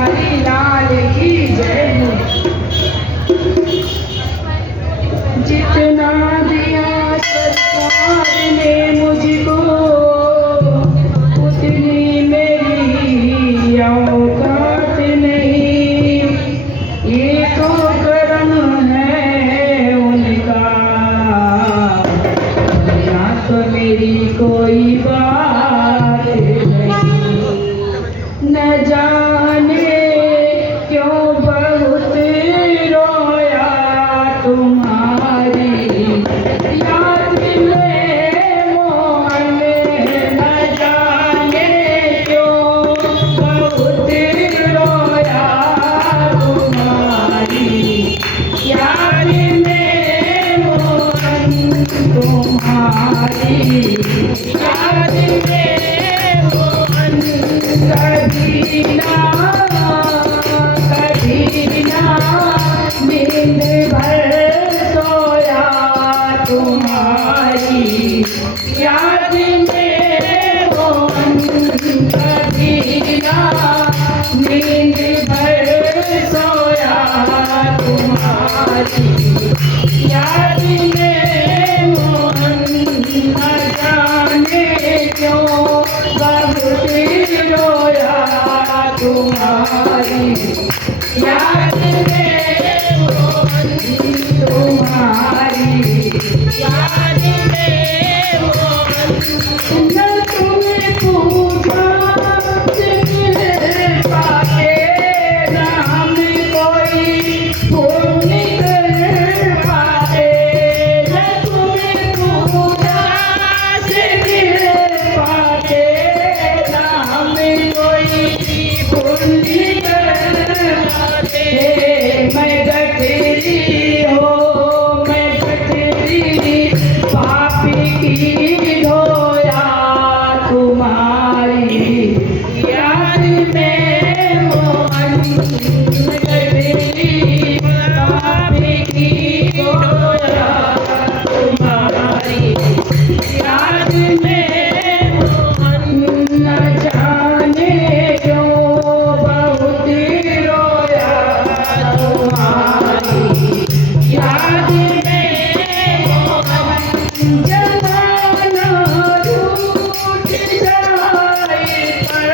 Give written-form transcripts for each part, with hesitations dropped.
बिहारी लाल की जय हो। जितना दिया सरकार ने मुझको उतनी मेरी औकात नहीं। ये तो कर्म है उनका, यहाँ तो मेरी कोई बात नहीं। न जाने क्यों बहुत रोया तुम्हारी याद में मोहन। न जाने क्यों बहुत रोया तुम्हारी याद में मोहन। तुम्हारी याद में मोहन कभी ना नींद भर सोया तुम्हारी याद में मोहन। कभी ना नींद भर सोया तुम्हारी याद में मोहन। न जाने क्यों बहुत रोया तुम्हारी याद में मोहन। तुम्हारी याद में मोहन। न तुम्हें पूछा पाके न हम कोई पुण्य कर पाए। न तुम्हें पूछा पाके न हम कोई पुण्य कर पाते। मैं गठरी हो मैं गठरी पापी की धोया तुम्हारी याद में मोहन। गठरी पापी की धोया तुम्हारी याद में मोहन। न जाने क्यों बहुत रोया तुम्हारी याद में मोहन। जमाना रूठ जाए पर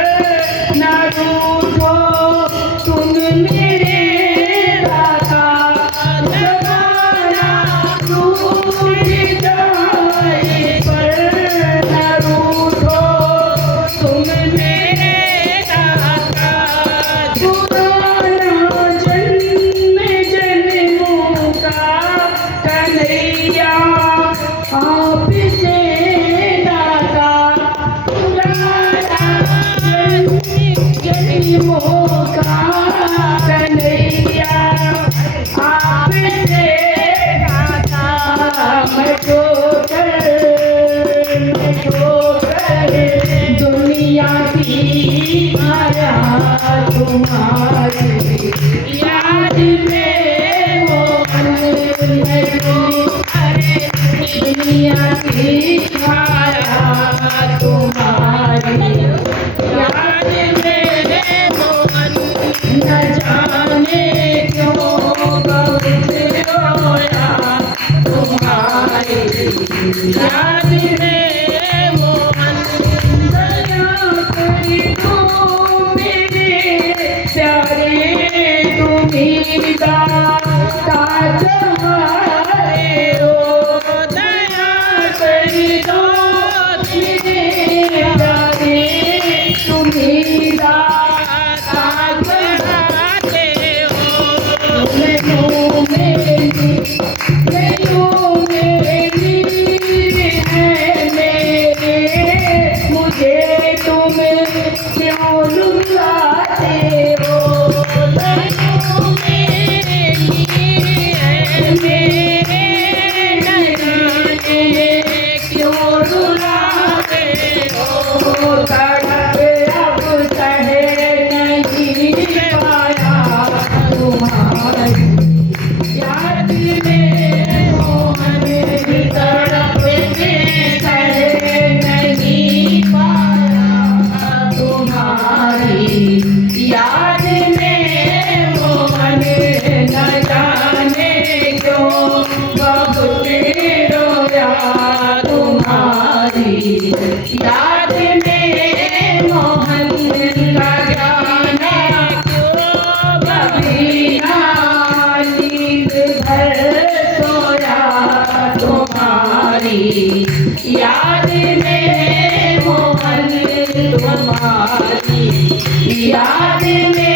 न रूठो तुम मेरे दाता। जमाना रूठ जाए पर न रूठो तुम मेरे दाता। पुराना जन्म जन्मों का कन्हैया आपसे दाता। पुराना जन्मों का कन्हैया आपसे दाता। मैं ठोकर दुनिया की माया तुम्हारी याद में मोहन। मैं ठोकर दुनिया की माया तुम्हारी याद में मोहन। न जाने क्यों बहुत रोया तुम्हारी याद में मोहन। दया करी तो मेरे तुम्हारी याद में मोहन का गाना कभी ना नींद भर सोया तुम्हारी याद में मोहन तुम्हारी याद में